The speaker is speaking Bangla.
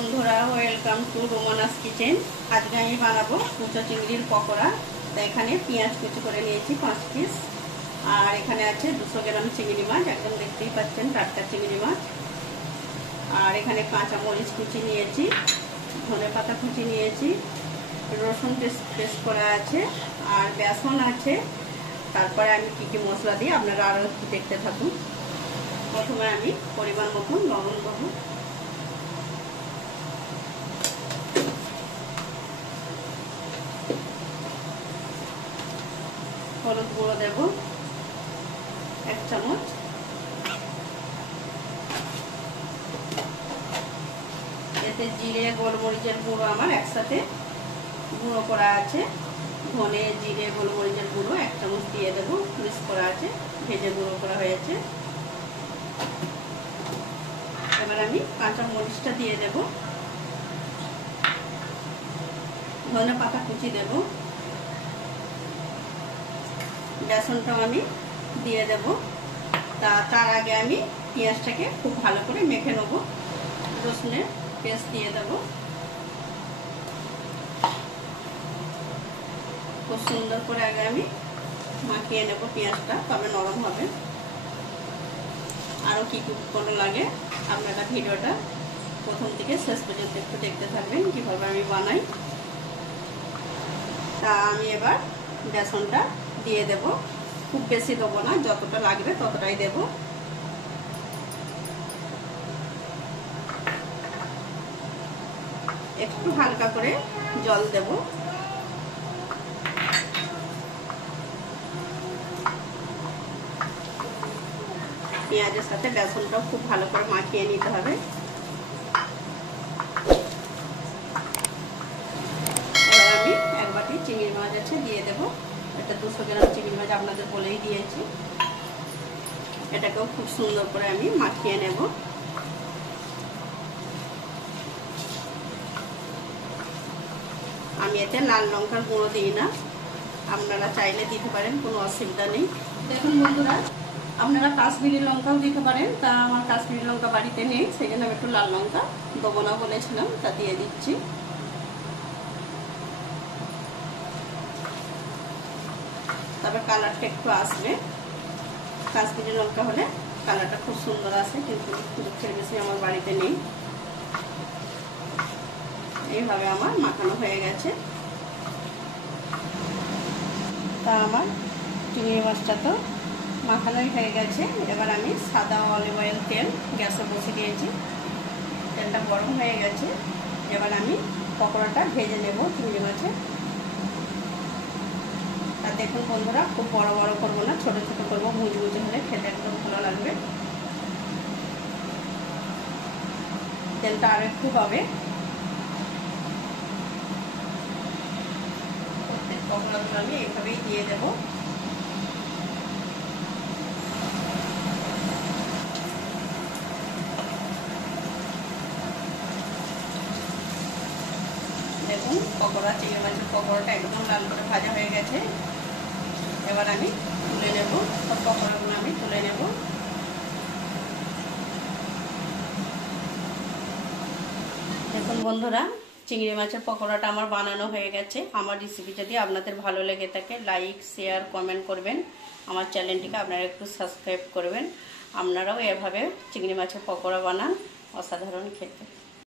বন্ধুরা, ওয়েলকাম টু রোমানাস কিচেন। আজকে আমি বানাবো কুচো চিংড়ির পকোড়া। তো এখানে পেঁয়াজ কুচি করে নিয়েছি 5 পিস, আর এখানে আছে 200 গ্রাম চিংড়ি মাছ, একদম দেখতেই পাচ্ছেন টাটকা চিংড়ি মাছ। আর এখানে কাঁচা মরিচ কুচি নিয়েছি, ধনেপাতা কুচি নিয়েছি, রসুন পেস্ট করা আছে, আর বেসন আছে। তারপরে আমি কি কি মশলা দিই আপনারা আরও একটু দেখতে থাকুন। প্রথমে আমি পরিমাণ মতন লবণ দেবো, হলুদ গুঁড়ো দেব 1 চামচ, এতে জিরে গোলমরিচের গুঁড়ো আমার একসাথে গুঁড়ো করা আছে। ধনে জিরে গোলমরিচের গুঁড়ো 1 চামচ দিয়ে দেবো, মিক্স করা আছে, ভেজে গুঁড়ো করা হয়েছে। এবার আমি কাঁচা মরিচটা দিয়ে দেব, ধনে পাতা কুচি দেব, বেসনটাও আমি দিয়ে দেব। তার আগে আমি পেঁয়াজটাকে খুব ভালো করে মেখে নেব। রসুনের পেস্ট দিয়ে দেব, খুব সুন্দর করে আগে আমি মাখিয়ে নেব পেঁয়াজটা, তবে নরম হবে। আরও কি কি উপকরণ লাগে আপনারা ভিডিওটা প্রথম থেকে শেষ পর্যন্ত একটু দেখতে থাকবেন কীভাবে আমি বানাই। তা আমি এবার বেসনটা দিয়ে দেব, খুব বেশি দেবো না, যতটা লাগবে ততটাই দেব। একটু হালকা করে জল দেব। পেঁয়াজের সাথে বেসনটাও খুব ভালো করে মাখিয়ে নিতে হবে। এবার আমি 1 বাটি চিংড়ি মাছ আছে দিয়ে দেব। এটা 200 গ্রাম চিংড়ি মাছ আপনাদের বলেই দিয়েছি। এটাকেও খুব সুন্দর করে আমি মাখিয়ে নেব। আমি এতে লাল লঙ্কার গুঁড়ো দিই না, আপনারা চাইলে দিতে পারেন, কোনো অসুবিধা নেই। দেখুন বন্ধুরা, আপনারা কাশ্মীরি লঙ্কাও দিতে পারেন। তা আমার কাশ্মীরি লঙ্কা বাড়িতে নেই, সেই জন্য আমি একটু লাল লঙ্কা দেবো না বলেছিলাম, তা দিয়ে দিচ্ছি। তবে কালারটা একটু আসবে, কাশ্মীরি লঙ্কা হলে কালারটা খুব সুন্দর আসে, কিন্তু দুঃখের বেশি আমার বাড়িতে নেই। এইভাবে আমার মাখানো হয়ে গেছে। তা আমার চিংড়ি মাছটা তো মাখানোই হয়ে গেছে। এবার আমি সাদা অলিভ অয়েল তেল গ্যাসে বসে দিয়েছি, তেলটা গরম হয়ে গেছে। এবার আমি পকোড়াটা ভেজে নেব চিংড়ি মাছে। আর দেখুন বন্ধুরা, খুব বড় বড় করবো না, ছোট ছোট করবো, মুচমুচে হলে খেতে একদম ভালো লাগবে। তেলটা আর একটু হবে। প্রত্যেক পকোড়াগুলো আমি এইভাবেই দিয়ে দেবো। দেখুন পকোড়া, চিংড়ি মাছের পকোড়াটা একদম লাল করে ভাজা হয়ে গেছে। এবার আমি তুলে নেব, সব পকোড়াগুলো আমি তুলে নেব। দেখুন বন্ধুরা, চিংড়ি মাছের পকোড়াটা আমার বানানো হয়ে গেছে। আমার রেসিপি যদি আপনাদের ভালো লেগে থাকে, লাইক শেয়ার কমেন্ট করবেন। আমার চ্যানেলটিকে আপনারা একটু সাবস্ক্রাইব করবেন। আপনারাও এভাবে চিংড়ি মাছের পকোড়া বানান, অসাধারণ খেতে।